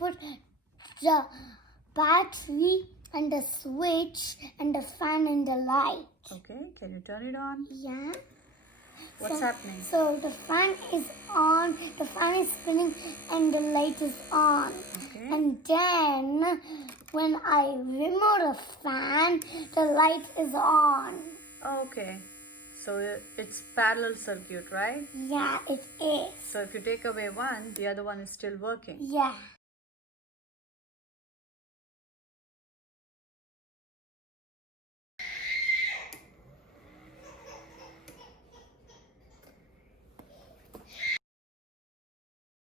put the battery and the switch and the fan and the light. Okay, can you turn it on? Yeah. What's happening? So the fan is on, the fan is spinning, and the light is on. Okay. And then when I remove the fan, the light is on. Okay. So it's parallel circuit, right? Yeah, it is. So if you take away one, the other one is still working. Yeah.